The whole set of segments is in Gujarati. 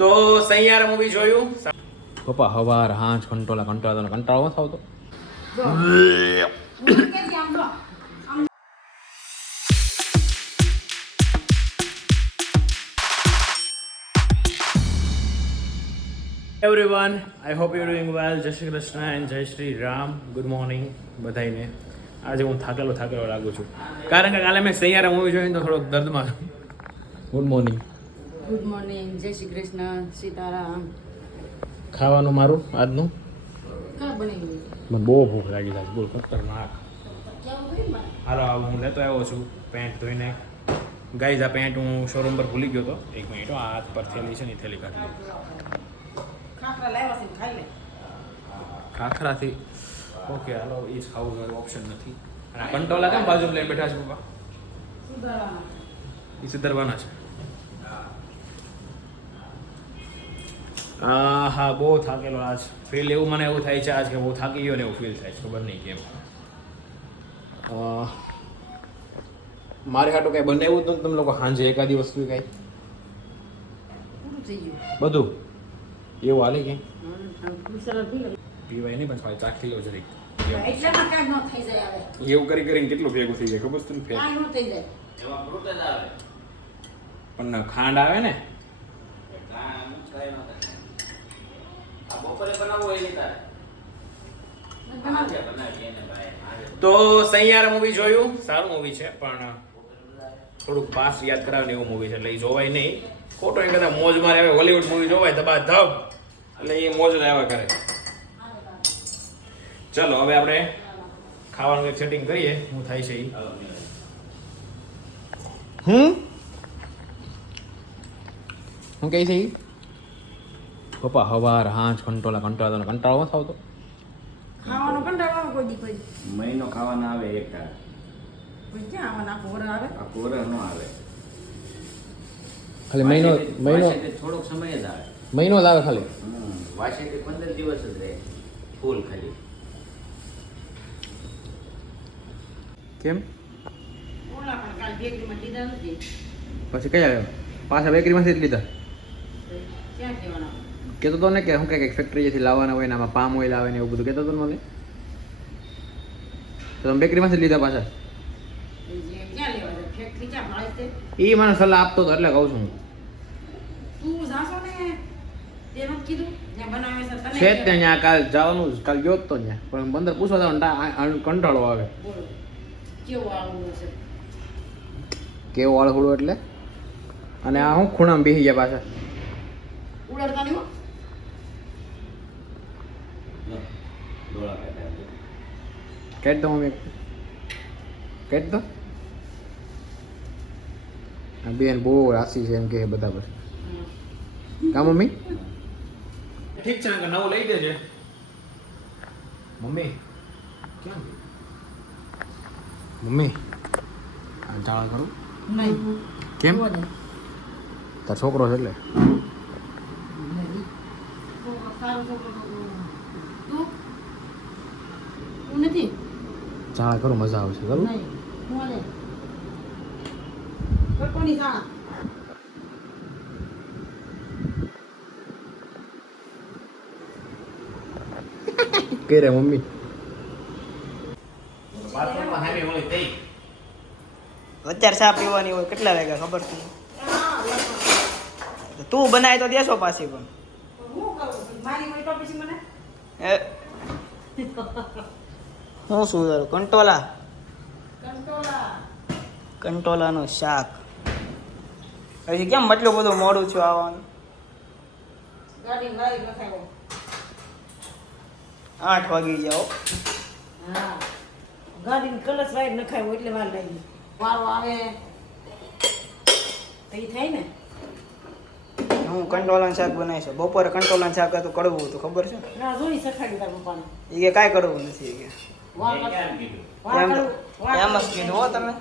તો સૈયારા મૂવી જોયું પપ્પા હવાર હાંજ કંટાળો ન થાવતો everyone I hope you doing well. જય શ્રી કૃષ્ણ એન્ડ જય શ્રી રામ. ગુડ મોર્નિંગ બધાઈને. આજે હું થાકેલો લાગુ છું કારણ કે કાલે મેં સૈયારા મૂવી જોઈને તો થોડોક દર્દમાં છું. Good morning. Good morning. જય શ્રી કૃષ્ણ. સીતારામ. ખાવાનું મારું આજનું કા બની મને બહુ ભૂખ લાગી છે. બોલ ખતરનાક. હાલો હું લેતો આવ્યો છું પેન્ટ ધોઈને. ગાઈઝ આ પેન્ટ હું શોરૂમ પર ભૂલી ગયો હતો. એક મિનિટ આ હાથ પર થેલી છે ને થેલી કાઢી દઉં. ખાખરા લાવ્યા છે ખાઈ લે. ખાખરાથી ઓકે હાલો એ જ ખાવું મારું ઓપ્શન નથી. અને આ કંટોલા કેમ બાજુ લઈને બેઠા છે પપ્પા? સુધારવાના. એ સુધારવાના છે. હા બહુ થાકેલો આજ. ફીલ એવું મને એવું થાય છે આજ કે બહુ થાકી ગયો ને એવું ફીલ થાય છે. ખબર નહીં કેમ. મારે હાટું કઈ બનાવ્યું હતું તમે લોકો સાંજે એકાદી વસ્તુ કઈ પૂરું થઈ ગયું બધું એવું હાલે કે મિસર પી લે. પીવાય નહીં પણ ચાખી લો જરીક. એટલામાં કાંઈ ન થઈ જાય હવે. એવું કરીને કેટલું ભેગું થઈ જાય ખબર છે તને? કાંઈ ન થઈ જાય. એમાં ફ્રૂટ જ આવે. પણ ખાંડ આવે ને આ બપોરે બનાવવું હોય ને તારે બનાવો. બનાવીએ ને ભાઈ તો સૈયારા મૂવી જોયું. સારું મૂવી છે પણ થોડુંક પાસ યાદ કરાવે એવું મૂવી છે એટલે એ જોવાય નહીં. ખોટો એ કદાચ મોજમાં આવે. હોલીવુડ મૂવી જોવાય ધબ એટલે એ મોજ લાવ્યા કરે. ચલો હવે આપણે ખાવાનું કંઈક સેટિંગ કરીએ. હું થાય છે હું કહે છે પપ્પા હવાર હાંજ કંટાળો ન થાવતો. ખાવાનો કંટાળો આવે કોઈ દી કોઈ દી. મહિનો ખાવાના આવે એક ટાઈમ. કોઈ ક્યાં આવવાના કોર આવે. આ કોરે ન આવે. ખાલી મહિનો વાસેથી થોડોક સમય જ આવે. મહિનો જ આવે ખાલી. વાસેથી 15 દિવસ જ રહે ફૂલ ખાલી. કેમ ઓલા પણ કાલ બેકરીમાં લીધા નથી. પછી કયા આવ્યા પાછા બેકરીમાંથી જ લીધા? ક્યાં કહેવાના? કહેતો તો ને કે શું કંઈક ફેક્ટરીથી લાવવાના હોય ને આમાં પામ ઓઇલ આવે ને એવું બધું કહેતો હતો ને મને. તો તમે બેકરીમાંથી જ લીધા પાછા? ક્યાં લેવા જાય? ફેક્ટરી ક્યાં મળે છે? એ મને સલાહ આપતો હતો એટલે કહું છું હું. તું જાશો ને તે નથી કીધું જ્યાં બનાવે છે તને છે જ ત્યાં કાલ જવાનું કાલ ગયો જ તો ત્યાં પણ બંદર પૂછવા જવાનું કંટાળો આવે. બોલો કેવું આવું છે? કેવો વાળખુડો એટલે? અને આ હું ખૂણામાં બેસી ગયા પાછા. ઉડાડતા નહીં હો. ડોળા કાઢ્યા. કેટ દો મમ્મી કેટ દો. આ બેન બહુ રાશિ છે એમ કે બધા પર. કા મમ્મી? ઠીક છે ને નવું લઈ દેજે. મમ્મી ક્યાં મમ્મી આ ચાળા કરું નહીં. કેમ? તાર છોકરો છે એટલે. તું નથી. ચાળા કરું મજા આવશે કરું. નહીં. હું આલે. કોની શાળા? કે રે મમ્મી અત્યારે ચા પીવાની હોય કેટલા વાગ્યા ખબર છે? તું બનાય તો દેશો પાછી પણ હું કરું મારી કોઈ ટોપી મને એ હું શું કરું કંટોલા કંટોલાનું શાક. હજી કેમ એટલું બધું મોડું છું આવવાનું? ગાડી લાવી નખાયો. 8 વાગી જાઓ. હા ગાડી કલસ વાઈ નખાયો એટલે વાર લાગી. વારો આવે તો ઈ થાય ને. હું કંટોલાનું શાક બનાવીશ. બપોરે કંટોલાનું શાક હતું કડવું હતું ખબર છે? ના જોઈ સખાડી તાર પપ્પાને. એ કે કાંઈ કડવું નથી. એ કે વાહ મેં ક્યાં કીધું? એમ જ કીધું હો તમે.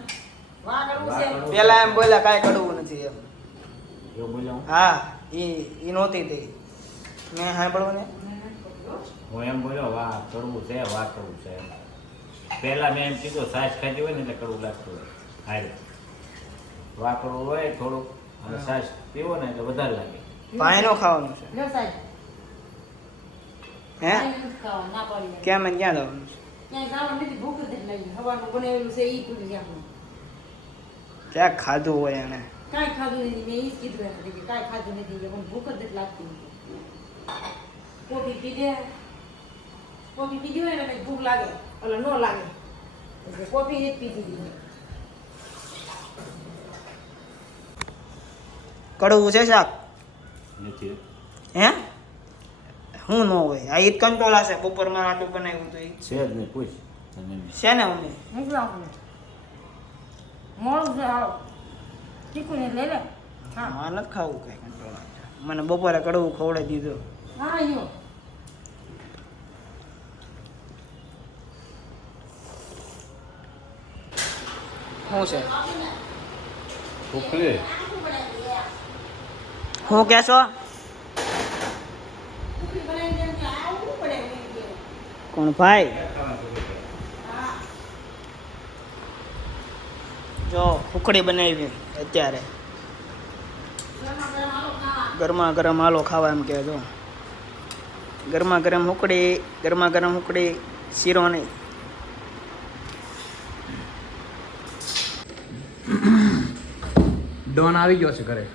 વાહ કરવું છે. પેલા એમ બોલ્યા કાંઈ કડવું નથી એમ. એવું બોલ્યો? હા એ નહોતી તે મેં સાંભળવું ને. હું એમ બોલ્યો વાહ કરવું છે વાહ કરવું છે. પહેલા મેં એમ કીધું સાસ ખાધી હોય ને એટલે કરવું લાગતું હોય. હારે વાહ કરવું હોય થોડુંક અને સાસ પીવો ને એટલે વધારે લાગે. ભાઈનો ખાવાનું છે લ્યો સાહેબ હે કાંઈ નથી ખાવાનું, ના પાડી કેમ એને ક્યાં જવાનું છે ક્યાંય ખાવાનું નથી, ભૂખ જ નથી લાગી. સવારનું બનાવેલું છે ઈ પૂરી આપણું. ક્યાં ખાધું હોય એને કાંઈ ખાધું નથી, મેં ઈ જ કીધું એને કે કાંઈ ખાધું નથી, કે મને ભૂખ જ નથી લાગતી. કોફી પીધે, કોફી પીધી હોય ને એટલે ભૂખ લાગે, એટલે ન લાગે, એટલે કોફી જ પીધી હતી. કડવું છે શાક નથી હે હું ન હોય આ ઈદ કંટ્રોલ હશે બપોરમાં આટલું બનાવ્યું તો ઈ છે જ નહીં પૂછ તમે છે ને મમ્મી મોકલો આપણે. મોડું છે આવો. ચીકુ ને લઈ લે. હા મારે નથી ખાવું કઈ કંટ્રોલ મને બપોરે કડવું ખવડાવી દીધું હા યો. શું છે ઉખડે હું કહેશો કોણ ભાઈ જો ખુકડી બનાવી અત્યારે ગરમા ગરમ હાલો ખાવા એમ કહેજો ગરમા ગરમ હુકડી શીરો નહીં ડોન આવી ગયો છે ઘરે.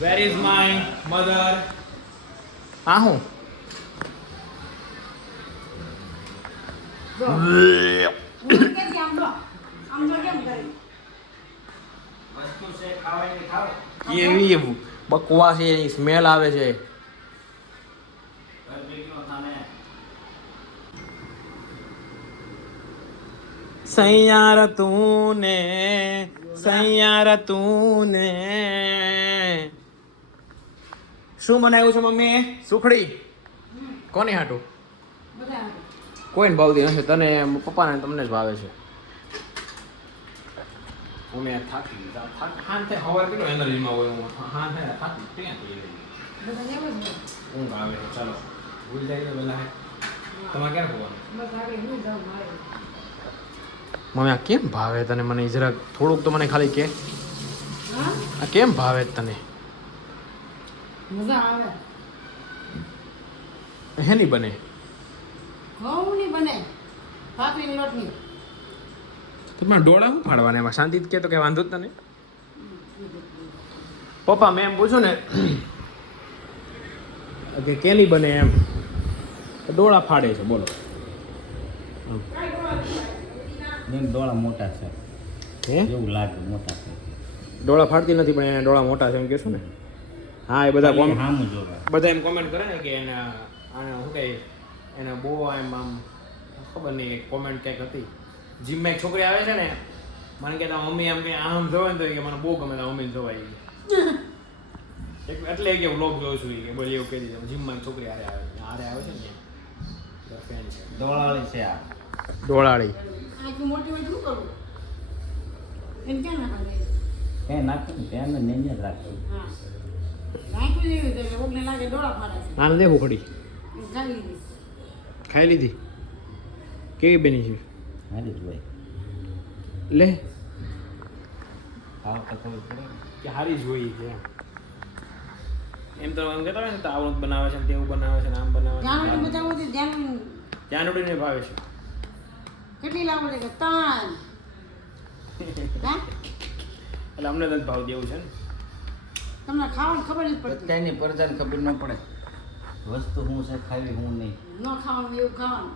Where is my mother? હા હું જો હું કેમ આમ જો કેમ કરી વસ્તુ છે ખાવાની ખાવ એવી બકવાસ એની સ્મેલ આવે છે. સૈયાર તૂને શું બનાવ્યું છે મમ્મી? સુખડી. કોની હાટું? બધા કોઈને ભાવતી નથી, તને પપ્પાને તમને જ ભાવે છે. અમે થાકી હાંતે હવાર કેટલો એનર્જીમાં હોય હું હાંતે થાકી ક્યાં થઈ ગઈ બધા એમ જ ઊંઘ આવે છે. ચાલો ભૂલ જાય તો પહેલા તમારે ક્યારે ખબર બસ આગળ હું જાઉં મારે. મમ્મી આ કેમ ભાવે તને? મને જરાક થોડુંક તો મને ખાલી કે હા આ કેમ ભાવે તને? મજા આવે. હેની બને? ઘઉંની બને, ભાખરીની લોટની. તમે ડોળા શું ફાડવાના એમાં? શાંતિ કે તો કે વાંધો જ તને. પપ્પા મેં એમ પૂછ્યું ને કે કેની બને એમ, ડોળા ફાડે છે. બોલો. બેન ડોળા મોટા છે હે એવું લાગે મોટા છે ડોળા ફાડતી નથી પણ એના ડોળા મોટા છે એમ કહેશું ને? હા એ બધા હામું જોવા બધા એમ કોમેન્ટ કરે ને કે એના આને શું કહે એને બહુ એમ આમ ખબર નહીં કોમેન્ટ કંઈક હતી. જીમમાં એક છોકરી આવે છે ને મને કહેતા મમ્મી આમ કે આમ જોવે ને તો કે મને બહુ ગમે તા મમ્મી જોવાય એટલે કે વ્લોગ જોઉં છું કે બોલી એવું કહી દીધું. જીમમાં એક છોકરી હારે આવે છે ને ફેન છે ડોળાળી છે આ ડોળાળી. આટલું મોટી હોય તો શું કરવું? એમ ક્યાં નાખવા એ નાખું ને ત્યાં નહીં જ રાખું હા નાખ્યું જેવું છે એટલે કોકને લાગે ડોળા ફાડે છે. આને દે ઉખડી. ચાલી ગઈ. ખાઈ લીધી? કેવી બની છે? હારી જ હોય લે ખાવ તો ખબર પડે ને. કે હારી જ હોય છે એમ તો એમ કહેતા હોય ને તો આવું બનાવે છે ને તેવું બનાવે છે ને આમ બનાવે છે જાણવાનું ને બતાવવું છે ધ્યાન. ત્યાં ઉડીને ભાવે છે. કેટલી લાવો છે કે 3 હા એટલે અમને તો જ ભાવ દેવું છે ને. તમને ખાવાની ખબર જ પડતી બધાની પ્રજાને ખબર ન પડે વસ્તુ શું છે ખાવી હું નહીં ન ખાવાનું એવું ખાવાનું.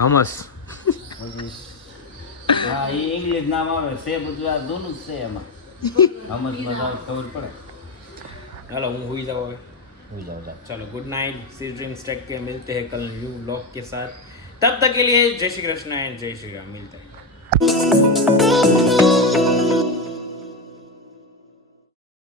હમસ. પછી હા એ ઇંગ્લિશ નામ આવે છે બધું આ જૂનું જ છે એમાં સમજમાં જાવ ખબર પડે चलो હું हुई जाओ હવે. હોઈ જાવ જા चलो गुड नाइट, सी ड्रीम्स टेक के मिलते हैं कल न्यू व्लॉग के साथ. तब तक के लिए जय श्री कृष्ण एंड जय श्री राम. मिलते हैं.